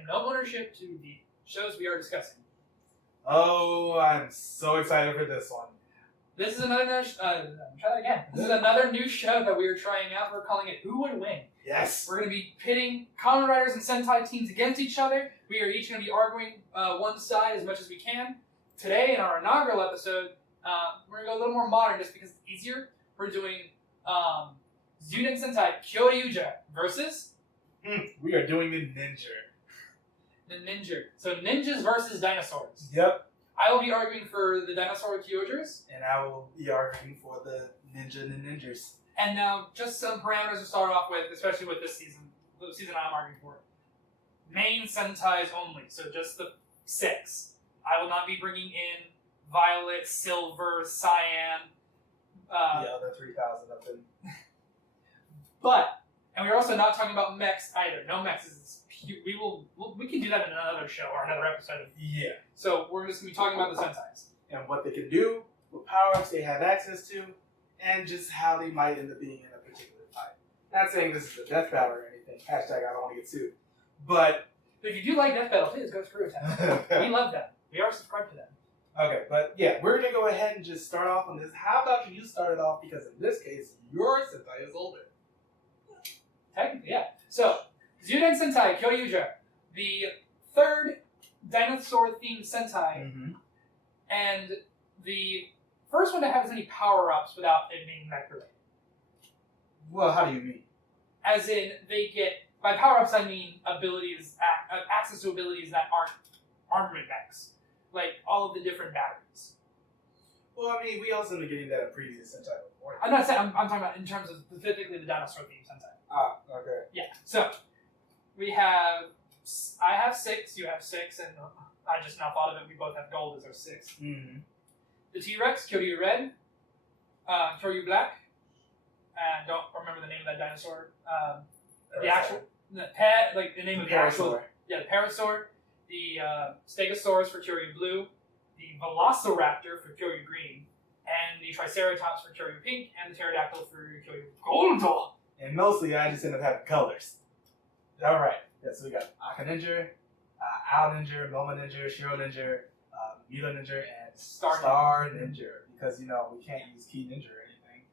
claim no ownership to the shows we are discussing. Oh, I'm so excited for this one. This is another try that again. This is another new show that we are trying out. We're calling it Who Would Win? Yes. We're going to be pitting Kamen Riders and Sentai teams against each other. We are each going to be arguing one side as much as we can. Today, in our inaugural episode, we're going to go a little more modern just because it's easier. We're doing Zuden Sentai Kyoryuger versus... We are doing the Ninninger. The Ninninger. So ninjas versus dinosaurs. Yep. I will be arguing for the dinosaur Kyogers. And I will be arguing for the Ninjers. And now, just some parameters to start off with, especially with this season, the season I'm arguing for. Main Sentais only, so just the 6. I will not be bringing in Violet, Silver, Cyan. The other 3,000 of them. But, and we're also not talking about mechs either. No mechs. We can do that in another show or another episode. Yeah. So we're just going to be talking about the Sentais. And what they can do, what power-ups they have access to, and just how they might end up being in a particular fight. Not saying this is a death battle or anything. Hashtag I don't want to get sued. But if you do like death battle, please go through it. We love them. We are subscribed to them. Okay, but yeah, we're going to go ahead and just start off on this. How about you start it off, because in this case, your Sentai is older. Technically, yeah. So, Zuden Sentai Kyoryuger, the 3rd dinosaur-themed Sentai, and the first one to have as many power-ups without it being mech-related. Well, how do you mean? As in, they get, by power-ups I mean abilities, access to abilities that aren't armament mechs. Like, all of the different batteries. Well, I mean, we also been getting that in previous Sentai before. I'm not saying, I'm talking about in terms of specifically the dinosaur-themed Sentai. Ah, okay. Yeah, so, I have 6, you have 6, and I just now thought of it, we both have gold as our 6. Mm-hmm. The T-Rex, Kyoryu Red, Kyoryu Black, and don't remember the name of that dinosaur. The actual, the name of the actual, the Parasaur, the Stegosaurus for Kyoryu Blue, the Velociraptor for Kyoryu Green, and the Triceratops for Kyoryu Pink, and the Pterodactyl for Kyoryu Gold. And mostly, I just end up having colors. All right. Yeah, so we got Aka Ninja, Owl Ninja, Moma Ninja, Shiro Ninja, Mila Ninja, and Star Ninja. Because, we can't use Key Ninja or anything.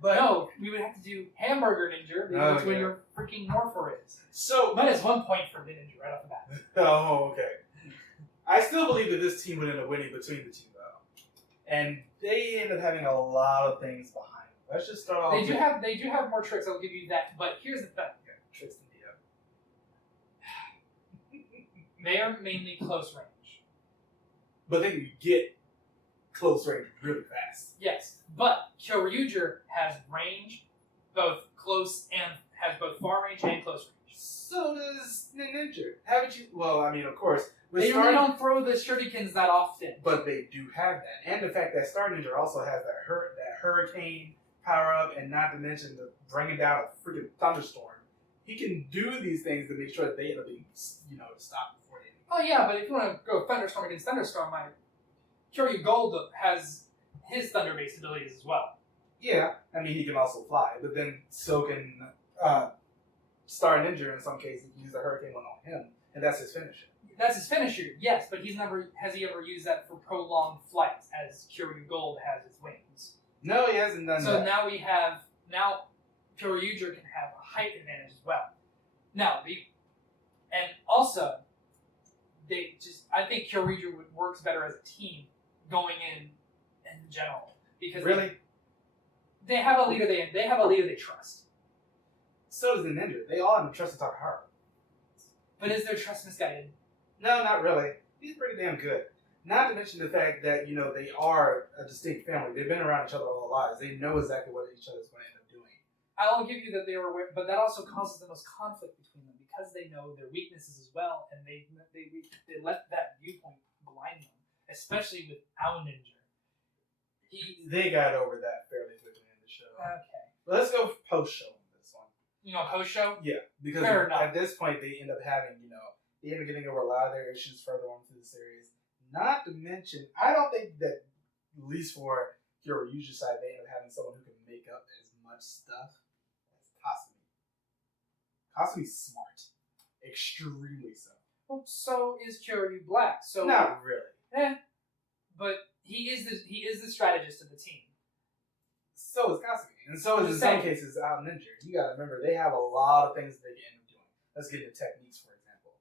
But no, we would have to do Hamburger Ninja, because that's when your freaking Morpher is. So minus 1 point for the Ninja right off the bat. Oh, okay. I still believe that this team would end up winning between the two, though. And they end up having a lot of things behind them. Let's just start off. They do have more tricks. I'll give you that. But here's the thing. Tricks in They are mainly close range. But they can get close range really fast. Yes, but Kyoryuger has range, both close and has both far range and close range. So does Ninninger. Haven't you? Well, I mean, of course. They really don't throw the shurikens that often. But they do have that. And the fact that Star Ninja also has that hurricane power-up, and not to mention the bringing down a freaking thunderstorm. He can do these things to make sure that they end up being, stopped before they. Oh yeah, but if you want to go thunderstorm against thunderstorm, Kyoryu Gold has his thunder-based abilities as well. Yeah, I mean he can also fly, but then so can Star Ninja in some cases. He can use the hurricane one on him, and that's his finisher. That's his finisher, yes, but has he ever used that for prolonged flights as Kyoryu Gold has his wings? No, he hasn't done that. So now Kyoryuger can have a height advantage as well. Now, I think Kyoryuger works better as a team going in general, because really they have a leader they trust. So does the Ninja. They all have to trust Takahara. But is their trust misguided? No, not really. He's pretty damn good. Not to mention the fact that they are a distinct family. They've been around each other all their lives. They know exactly what each other's going to end up doing. I'll give you that they were, but that also causes the most conflict between them because they know their weaknesses as well, and they let that viewpoint blind them, especially with Owl Ninja. They got over that fairly quickly in the show. Okay. Let's go post-show on this one. Post-show? Yeah, because at this point they end up having, they end up getting over a lot of their issues further on through the series. Not to mention, I don't think that, at least for Kyoryuger's side, they end up having someone who can make up as much stuff as Kasumi. Kasumi's smart. Extremely so. Well, so is Kyoryu Black. So Not really. But he is the strategist of the team. So is Kasumi. And so is, in some cases, Ninninger. You gotta remember, they have a lot of things that they can end up doing. Let's get into techniques, for example.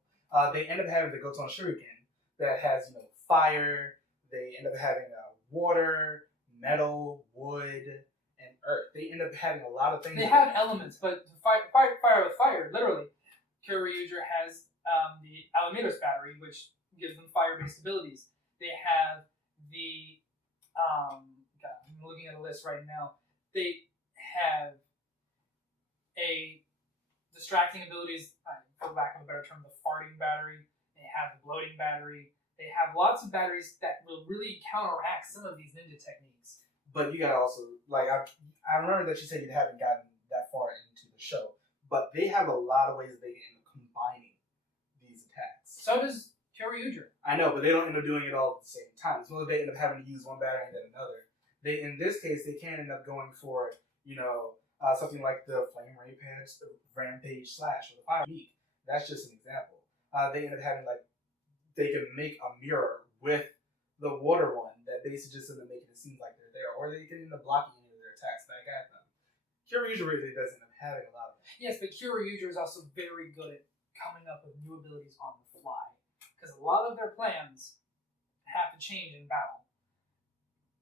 They end up having the Goton Shuriken that has, fire. They end up having water, metal, wood, and earth. They end up having a lot of things. They have elements, but fire with fire, literally. Kyoryuger has the Alamitos battery, which gives them fire-based abilities. They have the God, I'm looking at a list right now. They have a distracting abilities, for lack of a better term, the farting battery. They have the bloating battery. They have lots of batteries that will really counteract some of these ninja techniques. But you gotta also, I remember that you said you haven't gotten that far into the show, but they have a lot of ways they can end up combining these attacks. So does Kyoryuger. I know, but they don't end up doing it all at the same time. It's only they end up having to use one battery and then another. In this case, they can end up going for, something like the Flame Rampage Slash or the Fire Beak. That's just an example. They end up having, they can make a mirror with the water one that basically just end up making it seem like they're there, or they can end up blocking any of their attacks back at them. Kyoryuger really does end up having a lot of that. Yes, but Kyoryuger is also very good at coming up with new abilities on the fly. Because a lot of their plans have to change in battle.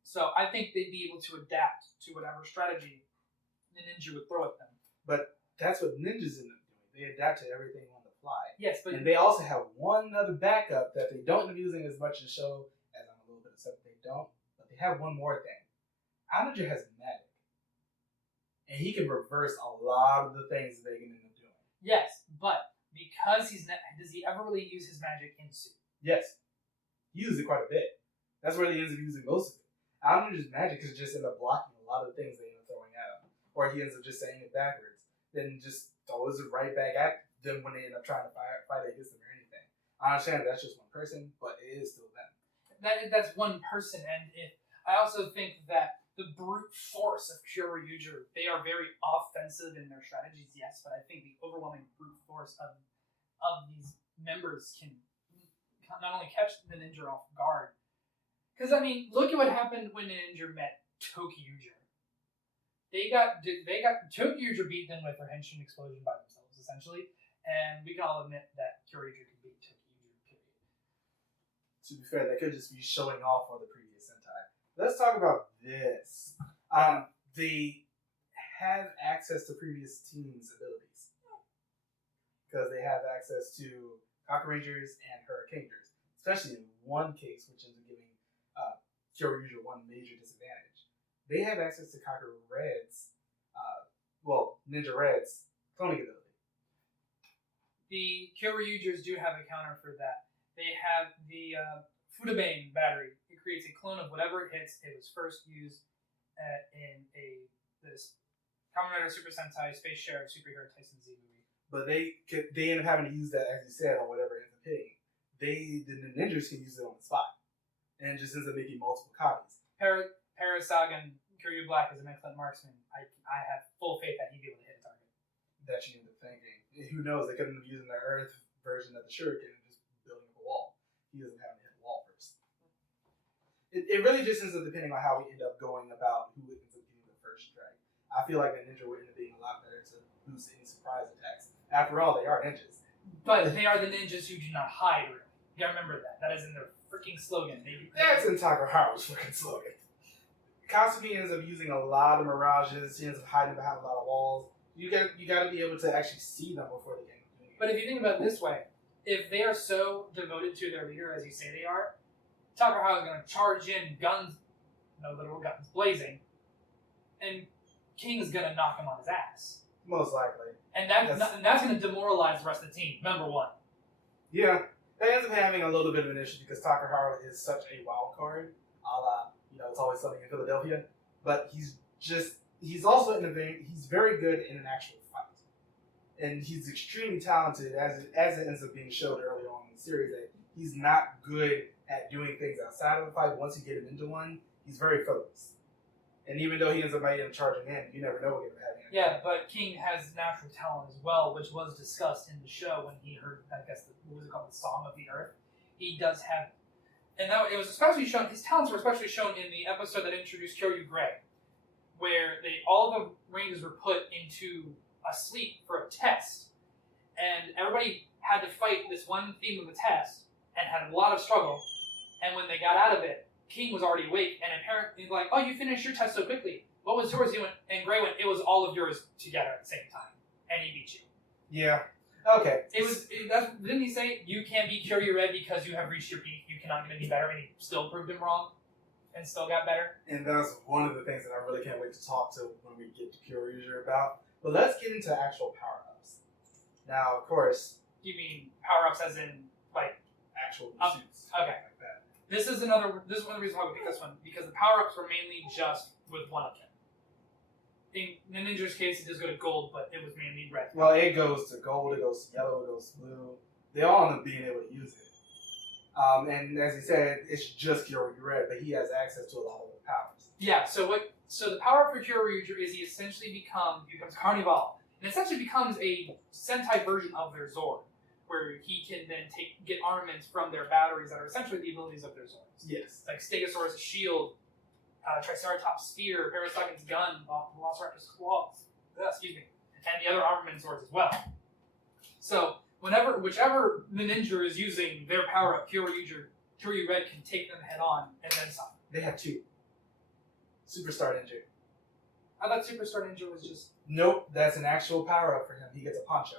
So I think they'd be able to adapt to whatever strategy the ninja would throw at them. But that's what ninjas end up doing. They adapt to everything on the fly. Yes, but and they also have one other backup that they don't end up using as much in the show, as I'm a little bit upset they don't. But they have one more thing. Our ninja has magic. And he can reverse a lot of the things that they can end up doing. Yes, but because he's not, does he ever really use his magic in suit? Yes. He uses it quite a bit. That's where he ends up using most of it. Our ninja's magic is just end up blocking a lot of the things they end up throwing at him. Or he ends up just saying it backwards. Then just throws it right back at them when they end up trying to fight against them or anything. I understand that's just one person, but it is still them. That's one person, and I also think that the brute force of Kyoryuger, they are very offensive in their strategies, yes, but I think the overwhelming brute force of these members can not only catch the ninja off guard. Because, look at what happened when Ninninger met Tokucast. They got Tokucast beat them with their henshin explosion by themselves, essentially, and we can all admit that Kyoryuger can beat Tokucast, period. To be fair, that could just be showing off for the previous Sentai. Let's talk about this. They have access to previous teams' abilities. Because they have access to Kakurangers and Hurricaners. Especially in one case, which ends up giving Kyoryuger one major disadvantage. They have access to Ninja Red's cloning ability. The Kyoryugers do have a counter for that. They have the Fudabane battery. It creates a clone of whatever it hits. It was first used in this Kamen Rider Super Sentai Space Sheriff Superhero Tyson Z movie. But they end up having to use that, as you said, on whatever ends up hitting. The ninjas can use it on the spot. And it just ends up making multiple copies. Parasagan, Kyoryu Black is an excellent marksman. I have full faith that he'd be able to hit a target. That you end up thinking. Who knows? They could end up using the Earth version of the Shuriken and just building up a wall. He doesn't have to hit the wall first. It really just ends up depending on how we end up going about who ends up getting the first strike. I feel like the ninja would end up being a lot better to boost any surprise attacks. After all, they are ninjas. But they are the ninjas who do not hide, really. You gotta remember that. That is in their freaking slogan. That's in Takaharu's freaking slogan. Kasumi ends up using a lot of mirages. He ends up hiding behind a lot of walls. You got to be able to actually see them before they get doing it. But if you think about it this way, if they are so devoted to their leader as you say they are, Takaharu is going to charge in guns, no literal guns, blazing, and King's going to knock him on his ass. Most likely. And that's going to demoralize the rest of the team, number one. Yeah. That ends up having a little bit of an issue because Takaharu is such a wild card, a la, it's always something in Philadelphia. But he's also he's very good in an actual fight. And he's extremely talented, as it ends up being showed early on in the series, that he's not good at doing things outside of the fight. But once you get him into one, he's very focused. And even though he ends up might end up charging in, you never know what he'll have. Yeah, but King has natural talent as well, which was discussed in the show when he heard, I guess, what was it called, the Song of the Earth. He does have, and that it was especially shown. His talents were especially shown in the episode that introduced Kyoryuger, where all the Rangers were put into a sleep for a test, and everybody had to fight this one theme of the test, and had a lot of struggle. And when they got out of it, King was already awake, and apparently like, "Oh, you finished your test so quickly. What was yours?" He went, and Gray went, "It was all of yours together at the same time, and he beat you." Yeah. Okay. Didn't he say you can't beat Kyoryuger because you have reached your peak? You cannot get any better, and he still proved him wrong, and still got better. And that's one of the things that I really can't wait to talk to when we get to Kyoryuger about. But let's get into actual power-ups. Now, of course. You mean power-ups as in like actual suits? Okay. Like that. This is one of the reasons why we picked this one, because the power-ups were mainly just with one of them. In Ninninger's case, it does go to gold, but it was mainly red. Well, it goes to gold, it goes to yellow, it goes to blue. They all end up being able to use it. And as he said, it's just Kyoryuger, but he has access to a lot of the powers. Yeah. So the power for Kyoryuger is he essentially becomes Carnival, and essentially becomes a Sentai version of their Zord, where he can then get armaments from their batteries that are essentially the abilities of their Zords. Yes. Like Stegosaurus' shield, Triceratops' spear, Parasagon's gun, Velociraptor's claws, and the other armament Zords as well. So whichever Ninninger is using their power up, Kyoryuger can take them head on and then some. They have two. Superstar Ninja. I thought Superstar Ninja was just... Nope, that's an actual power up for him. He gets a poncho.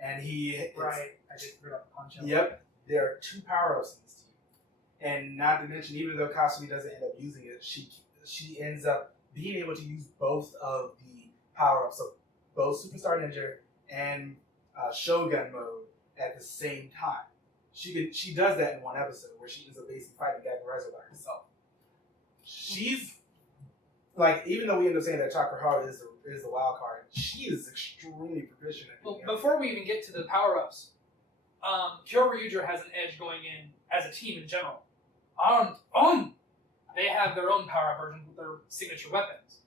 And Right, I just forgot the poncho. Yep, there are two power ups in this team. And not to mention, even though Kasumi doesn't end up using it, she ends up being able to use both of the power ups, so both Superstar Ninja and Shogun mode at the same time. She does that in one episode where she ends up basically fighting Gagarizo by herself. She's like, even though we end up saying that Chakra is the wild card, she is extremely proficient at Well, before we even get to the power ups, Kyoryuger has an edge going in as a team in general. They have their own power up version with their signature weapons.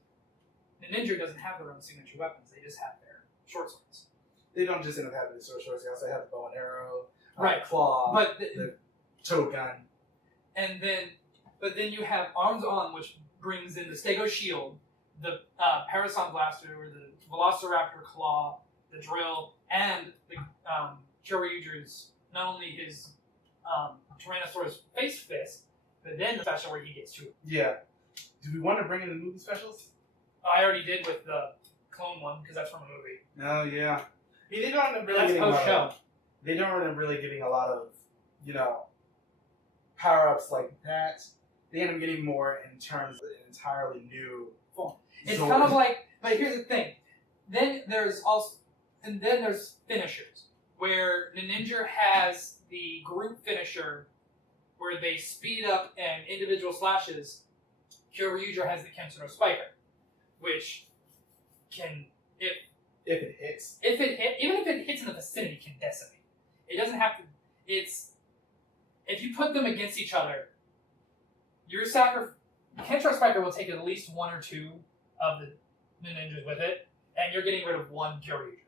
Ninninger doesn't have their own signature weapons; they just have their short swords. They don't just end up having the short swords; they also have the bow and arrow, right? Claw, but the toe gun, but then you have Arms On, which brings in the Stego shield, the Parasan blaster, or the Velociraptor claw, the drill, and the Kyoryuger's, not only his Tyrannosaurus face fist, but then the special where he gets to it. Yeah. Do we want to bring in the movie specials? I already did with the clone one, because that's from a movie. Oh, yeah. They don't end up really That's getting post-show. They don't end up really getting a lot of, power-ups like that. They end up getting more in terms of an entirely new form. It's kind of like, but here's the thing. Then there's finishers, where Ninninger has the group finisher, where they speed up and individual slashes. Kyoryuger has the Kensuro Spiker, which can, even if it hits in the vicinity, can decimate. It doesn't have to. If you put them against each other, Kensuro Spiker will take at least one or two of the Ninningers with it, and you're getting rid of one Kyoryuger,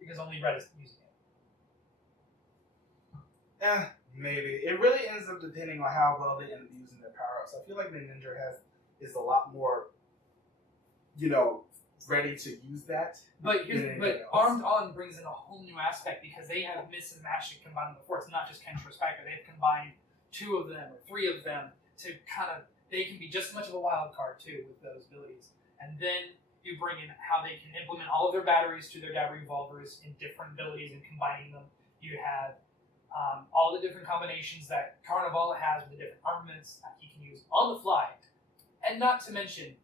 because only Red is using it. Maybe. It really ends up depending on how well they end up using their power-ups. I feel like the Ninja is a lot more, ready to use that. But Armed On brings in a whole new aspect, because they have mixed and matched and combined before. It's not just Kensuro Spiker. They've combined two of them or three of them to they can be just as much of a wild card too with those abilities. And then you bring in how they can implement all of their batteries to their dagger revolvers in different abilities and combining them. You have all the different combinations that Carnival has with the different armaments that he can use on the fly. And not to mention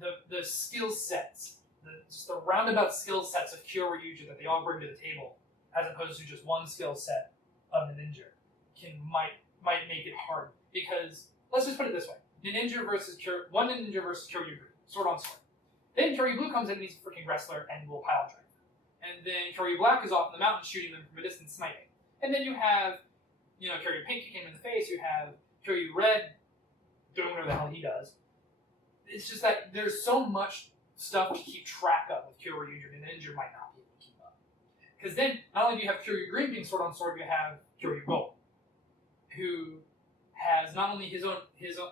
the skill sets, just the roundabout skill sets of Kyoryuger that they all bring to the table, as opposed to just one skill set of Ninninger, might make it hard. Because, let's just put it this way, one Ninninger versus Kyoryuger, sword on sword. Then Kyoryu Blue comes in and he's a freaking wrestler and will pile drive. And then Kyoryu Black is off in the mountain shooting them from a distance, sniping. And then you have, Kyoryu Pink kicking him in the face, you have Kyoryu Red doing whatever the hell he does. it's just that there's so much stuff to keep track of with Kyoryuger, and Ninninger might not be able to keep up. Because then, not only do you have Kyoryu Green being sword on sword, you have Kyoryu Gold, who has not only his own,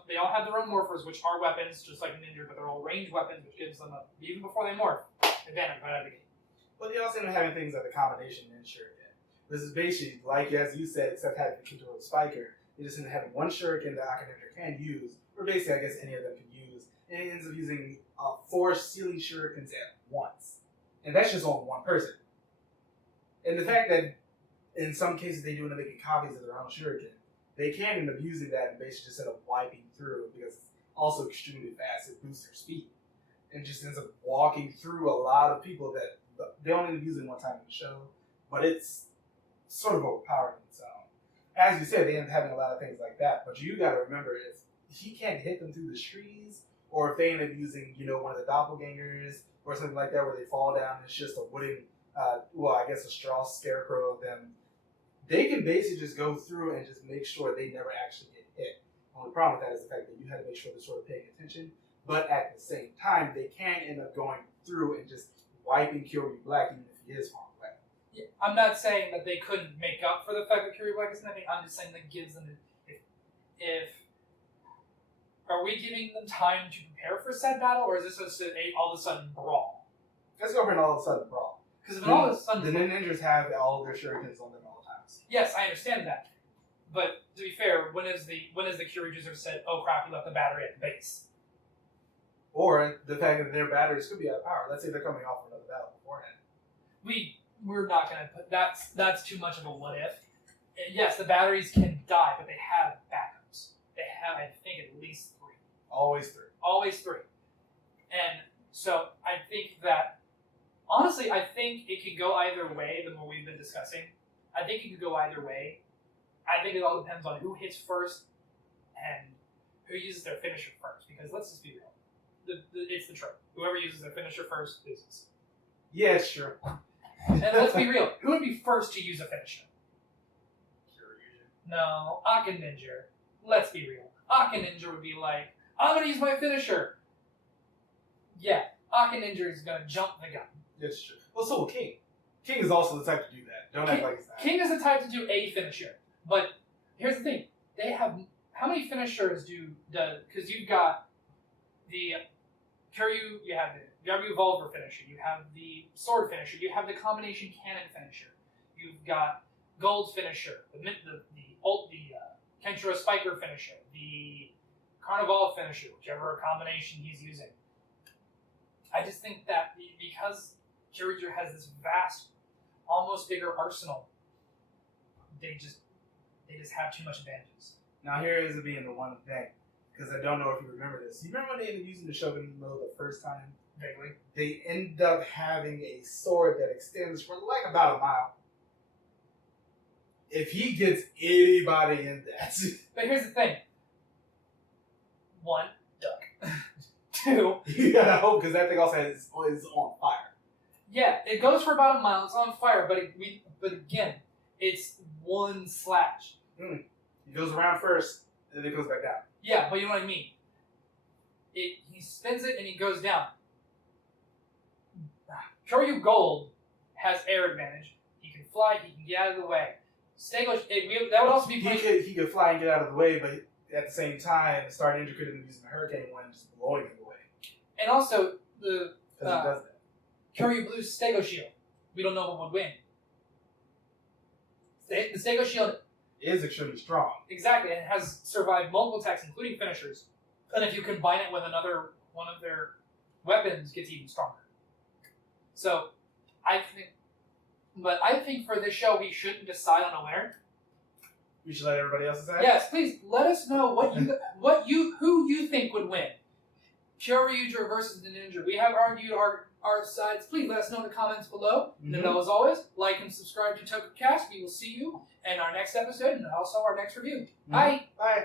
they all have their own morphers, which are weapons, just like Ninja, but they're all ranged weapons, which gives them even before they morph, advantage right out of the gate. But they also end up having things like the combination and shuriken. This is basically, like as you said, except having the Kyoryuger Spiker, you just end up having one shuriken that Akinator can use, or basically I guess any of them can use, and it ends up using 4 ceiling shurikens at once. And that's just on one person. And the fact that in some cases they do end up making copies of their own shuriken, they can end up using that and basically just end up wiping through because it's also extremely fast. It boosts their speed. And just ends up walking through a lot of people that they only end up using one time in the show. But it's sort of overpowering in its own. As you said, they end up having a lot of things like that. But you gotta remember, if he can't hit them through the trees, or if they end up using, one of the doppelgangers, or something like that where they fall down and it's just a wooden, a straw scarecrow of them, they can basically just go through and just make sure they never actually get hit. The only problem with that is the fact that you have to make sure they're sort of paying attention, but at the same time, they can end up going through and just wiping Kyoryu Black even if he is far away. Yeah, I'm not saying that they couldn't make up for the fact that Kyoryu Black is nothing. I'm just saying that gives them, if are we giving them time to prepare for said battle, or is this just an all of a sudden brawl? Let's go for an all of a sudden brawl. Because if all of a sudden the Ninjas have all of their shurikens on them all times. Yes, I understand that. But to be fair, when is the Kyoryuger said, "Oh crap, we left the battery at the base"? Or the fact that their batteries could be out of power. Let's say they're coming off another battle beforehand. We're not gonna put that's too much of a what if. Yes, the batteries can die, but they have backups. They have, I think, at least 3. Always 3. Always 3. And so I think that, honestly, I think it could go either way. The more we've been discussing, I think it could go either way. I think it all depends on who hits first and who uses their finisher first. Because let's just be real, it's the trope. Whoever uses their finisher first loses. Yeah, it's true. And let's be real, who would be first to use a finisher? Kyoryuger. No, Ninninger. Let's be real. Ninninger would be like, I'm going to use my finisher. Yeah, Ninninger is going to jump the gun. That's true. Well, so will King. King is also the type to do that. Don't act like he's not. King is the type to do a finisher. But here's the thing. They have... How many finishers because you've got the Kyoryu, you have the Revolver finisher, you have the Sword finisher, you have the Combination Cannon finisher, you've got Gold's finisher, the Kenshiro Spiker finisher, the Carnival finisher, whichever combination he's using. I just think that because Kyoryuger has this vast, almost bigger arsenal, they just have too much advantages. Now here is it being the one thing, because I don't know if you remember this. You remember when they ended up using the Shogun mode the first time? Vaguely. They end up having a sword that extends for like about a mile. If he gets anybody in that. But here's the thing. 1, duck. 2. You gotta hope, because that thing also is on fire. Yeah, it goes for about a mile. It's on fire, but again, it's one slash. He goes around first, and then it goes back down. Yeah, but you know what I mean. He spins it and he goes down. Kyoryu Gold has air advantage. He can fly. He can get out of the way. Stego, that would also be he could fly and get out of the way, but at the same time, Star Ninja could have been using the Hurricane one and just blowing him away. And also Because he does that. Kyoryu Blue's Stego Shield. We don't know what would win. The Stego Shield is extremely strong. Exactly, and it has survived multiple attacks, including finishers. And if you combine it with one of their weapons, gets even stronger. So, I think for this show we shouldn't decide on a winner. We should let everybody else decide. Yes, please let us know who you think would win. Kyoryuger versus the Ninja. We have argued our sides. Please let us know in the comments below. Mm-hmm. And as always, like and subscribe to Tokucast. We will see you in our next episode and also our next review. Mm-hmm. Bye. Bye.